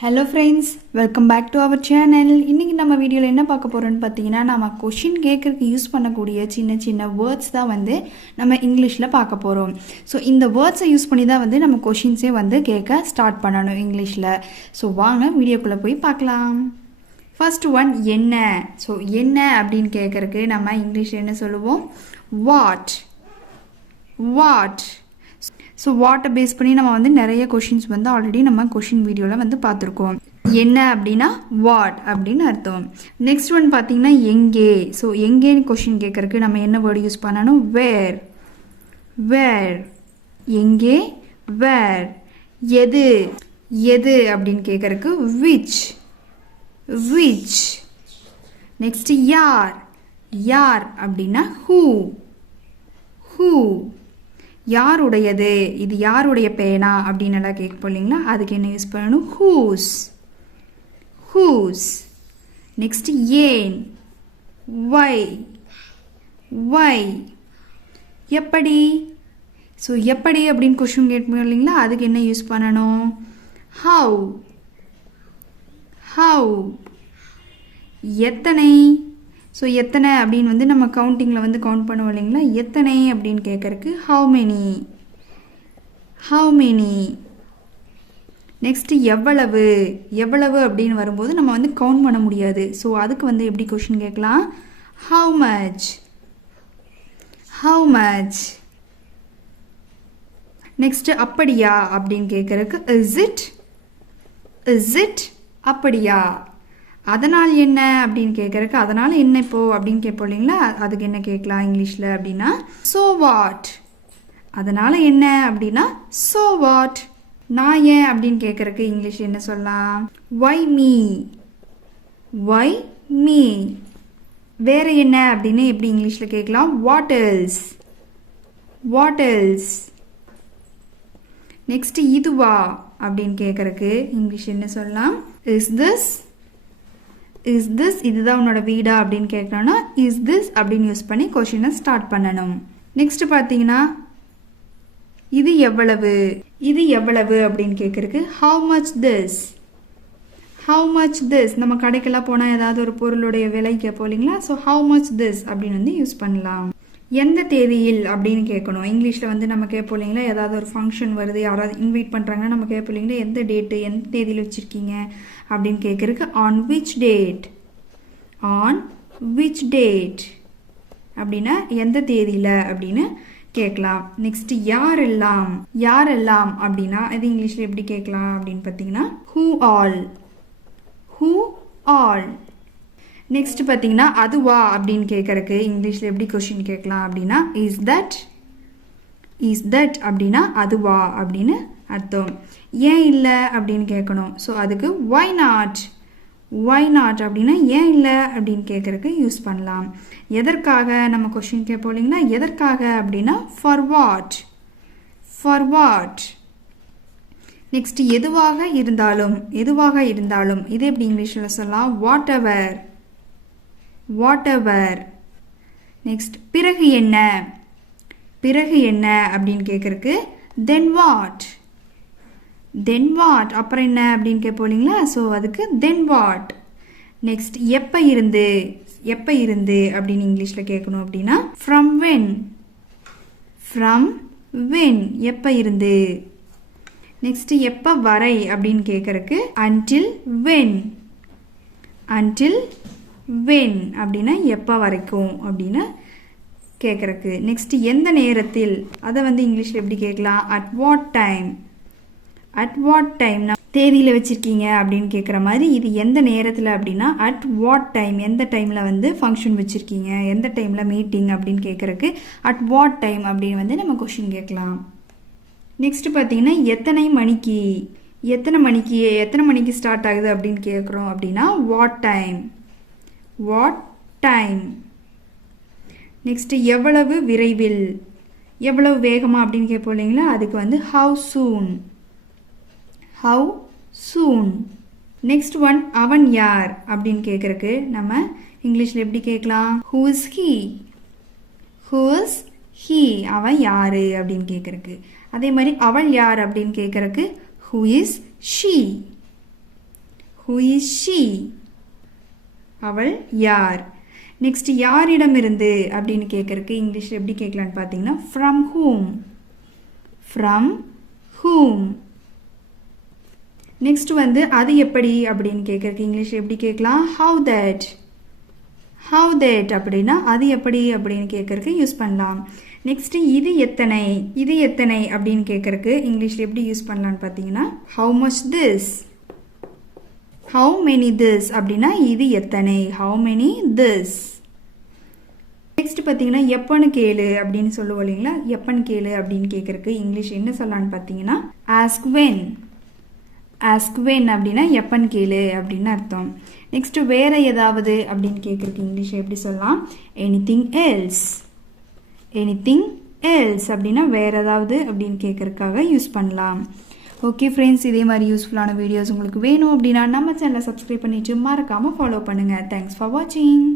Hello friends, welcome back to our channel. இன்றைக்கி நம்ம வீடியோவில் என்ன பார்க்க போகிறோன்னு பார்த்தீங்கன்னா, நம்ம கொஷின் கேட்குறதுக்கு யூஸ் பண்ணக்கூடிய சின்ன சின்ன வேர்ட்ஸ் தான் நம்ம இங்கிலீஷில் பார்க்க போகிறோம். ஸோ இந்த வேர்ட்ஸை யூஸ் பண்ணி தான் நம்ம கொஷின்ஸே கேட்க ஸ்டார்ட் பண்ணணும் இங்கிலீஷில். ஸோ வாங்க வீடியோக்குள்ளே போய் பார்க்கலாம். ஃபர்ஸ்ட் ஒன் என்ன. ஸோ என்ன அப்படின்னு கேட்குறதுக்கு நம்ம இங்கிலீஷில் என்ன சொல்லுவோம்? வாட். ஸோ வாட்டை பேஸ் பண்ணி நம்ம நிறைய கொஷின்ஸ் ஆல்ரெடி நம்ம கொஷின் வீடியோவில் பார்த்துருக்கோம். என்ன அப்படின்னா வாட் அப்படின்னு அர்த்தம். நெக்ஸ்ட் ஒன் பார்த்தீங்கன்னா எங்கே. ஸோ எங்கேன்னு கொஷின் கேட்குறதுக்கு நம்ம என்ன வேர்டு யூஸ் பண்ணணும்? வேர். எங்கே, வேர். எது அப்படின்னு கேட்குறதுக்கு விச். நெக்ஸ்ட் யார் அப்படின்னா ஹூ. யாருடையது, இது யாருடைய பேனா அப்படின்னு எல்லாம் கேட்போம் இல்லைங்களா, அதுக்கு என்ன யூஸ் பண்ணணும்? ஹூஸ். நெக்ஸ்ட் ஏன், வை. எப்படி. ஸோ எப்படி அப்படின்னு கொஸ்டின் கேட்போம் இல்லைங்களா, அதுக்கு என்ன யூஸ் பண்ணணும்? ஹவு. எத்தனை. ஸோ எத்தனை அப்படின்னு நம்ம கவுண்டிங்கில் கவுண்ட் பண்ணுவோம் இல்லைங்களா, எத்தனை அப்படின்னு கேட்குறக்கு ஹவு மெனி. நெக்ஸ்ட்டு எவ்வளவு அப்படின்னு வரும்போது நம்ம கவுண்ட் பண்ண முடியாது. ஸோ அதுக்கு எப்படி கொஷின் கேட்கலாம்? How much. நெக்ஸ்ட்டு அப்படியா அப்படின்னு கேட்குறக்கு இஸ் இட் அப்படியா. அதனால் என்ன அப்படின்னு கேட்குறக்கு அதனால் என்ன இப்போ அப்படின்னு கேட்போம் இல்லைங்களா, அதுக்கு என்ன கேட்கலாம் இங்கிலீஷில் அப்படின்னா ஸோ வாட். அதனால் என்ன அப்படின்னா ஸோ வாட். நான் ஏன் அப்படின்னு கேட்குறக்கு இங்கிலீஷ் என்ன சொல்லலாம்? Why me. வேறு என்ன அப்படின்னு எப்படி இங்கிலீஷில் கேட்கலாம்? What else. நெக்ஸ்ட் இதுவா அப்படின்னு கேட்குறக்கு இங்கிலீஷ் என்ன சொல்லலாம்? இஸ் திஸ் இதுதான் உன்னோட வீடா அப்படின்னு கேட்கணும்னா இஸ் திஸ் அப்படின்னு யூஸ் பண்ணி கொஷினை ஸ்டார்ட் பண்ணணும். நெக்ஸ்ட் பார்த்தீங்கன்னா இது எவ்வளவு அப்படின்னு கேட்குறக்கு ஹவு மச் திஸ். நம்ம கடைக்கெல்லாம் போனால் ஏதாவது ஒரு பொருளுடைய விலை கேட்போம் இல்லைங்களா, ஸோ ஹவு மச் திஸ் அப்படின்னு யூஸ் பண்ணலாம். எந்த தேதியில் அப்படின்னு கேட்கணும். இங்கிலீஷில் நம்ம கேட்போம் இல்லைங்களா, ஏதாவது ஒரு ஃபங்க்ஷன் வருது, யாராவது இன்வைட் பண்ணுறாங்கன்னா நம்ம கேட்போம் இல்லைங்களா, எந்த டேட்டு, எந்த தேதியில் வச்சுருக்கீங்க அப்படின்னு கேட்குறதுக்கு ஆன் விச் டேட் அப்படின்னா எந்த தேதியில் அப்படின்னு கேட்கலாம். நெக்ஸ்ட் யாரெல்லாம் அப்படின்னா இது இங்கிலீஷில் எப்படி கேட்கலாம் அப்படின்னு பார்த்தீங்கன்னா ஹூ ஆல். நெக்ஸ்ட் பார்த்தீங்கன்னா அதுவா அப்படின்னு கேட்குறக்கு இங்கிலீஷில் எப்படி கொஷின் கேட்கலாம் அப்படின்னா இஸ் தட் அப்படின்னா அதுவா அப்படின்னு அர்த்தம். ஏன் இல்லை அப்படின்னு கேட்கணும். ஸோ அதுக்கு வை நாட் அப்படின்னா ஏன் இல்லை அப்படின்னு கேட்குறக்கு யூஸ் பண்ணலாம். எதற்காக நம்ம கொஷின் கேட்போம் இல்லைங்களா, எதற்காக அப்படின்னா ஃபார் வாட். நெக்ஸ்ட் எதுவாக இருந்தாலும் இது எப்படி இங்கிலீஷில் சொல்லலாம்? What ever. நெக்ஸ்ட் பிறகு என்ன அப்படின்னு கேட்குறக்கு தென் வாட் அப்புறம் என்ன அப்படின்னு கேட்போம் இல்லைங்களா, ஸோ அதுக்கு தென் வாட். நெக்ஸ்ட் எப்போ இருந்து அப்படின்னு இங்கிலீஷில் கேட்கணும் அப்படின்னா ஃப்ரம் வென் எப்போ இருந்து. நெக்ஸ்ட் எப்போ வரை அப்படின்னு கேட்குறக்கு அன்டில் வென் அப்படின்னா எப்போ வரைக்கும் அப்படின்னு கேட்குறக்கு. நெக்ஸ்ட் எந்த நேரத்தில், அதை இங்கிலீஷில் எப்படி கேட்கலாம்? அட் வாட் டைம் தேதியில் வச்சுருக்கீங்க அப்படின்னு கேட்குற மாதிரி, இது எந்த நேரத்தில் அப்படின்னா அட் வாட் டைம், எந்த டைமில் ஃபங்க்ஷன் வச்சுருக்கீங்க, எந்த டைமில் மீட்டிங் அப்படின்னு கேட்குறக்கு அட் வாட் டைம் அப்படின்னு நம்ம கொஷின் கேட்கலாம். நெக்ஸ்ட் பார்த்தீங்கன்னா எத்தனை மணிக்கு ஸ்டார்ட் ஆகுது அப்படின்னு கேட்குறோம் அப்படின்னா வாட் டைம். நெக்ஸ்ட் எவ்வளவு விரைவில், எவ்வளவு வேகமாக அப்படின்னு கேட்போம் இல்லைங்களா, அதுக்கு ஹவு சூன். நெக்ஸ்ட் ஒன் அவன் யார் அப்படின்னு கேட்குறக்கு நம்ம இங்கிலீஷில் எப்படி கேட்கலாம்? Who is he. அவன் யாரு அப்படின்னு கேட்குறக்கு. அதே மாதிரி அவள் யார் அப்படின்னு கேட்குறக்கு who is she. Who is she? அவள் யார்? நெக்ஸ்ட் யாரிடமிருந்து அப்படின்னு கேட்கறதுக்கு இங்கிலீஷில் எப்படி கேட்கலான்னு பார்த்தீங்கன்னா from whom. From whom. Next வந்து அது எப்படி அப்படின்னு கேட்கறதுக்கு இங்கிலீஷில் எப்படி கேட்கலாம்? How that. ஹவு தட் அப்படின்னா அது எப்படி அப்படின்னு கேட்கறதுக்கு யூஸ் பண்ணலாம். நெக்ஸ்ட் இது எத்தனை. இது எத்தனை அப்படின்னு கேட்கறதுக்கு இங்கிலீஷில் எப்படி யூஸ் பண்ணலான்னு பார்த்தீங்கன்னா how much this. How many this அப்படின்னா இது எத்தனை. How many this. நெக்ஸ்ட் பார்த்தீங்கன்னா எப்பன்னு கேளு அப்படின்னு சொல்லுவோம் இல்லைங்களா? எப்பன்னு கேளு அப்படின்னு கேட்கறதுக்கு இங்கிலீஷ் என்ன சொல்லலான்னு பார்த்தீங்கன்னா ask when. ask when அப்படின்னா எப்பன்னு கேளு அப்படின்னு அர்த்தம். நெக்ஸ்ட் வேற ஏதாவது அப்படின்னு கேட்கறதுக்கு இங்கிலீஷ் எப்படி சொல்லலாம்? anything else. anything else அப்படின்னா வேற ஏதாவது அப்படின்னு கேட்கறதுக்காக யூஸ் பண்ணலாம். ஓகே ஃப்ரெண்ட்ஸ், இதே மாதிரி யூஸ்ஃபுல்லான வீடியோஸ் உங்களுக்கு வேணும் அப்படின்னா நம்ம சேனலை சப்ஸ்கிரைப் பண்ணிட்டு மறக்காமல் ஃபாலோ பண்ணுங்கள். தேங்க்ஸ் ஃபார் வாட்சிங்.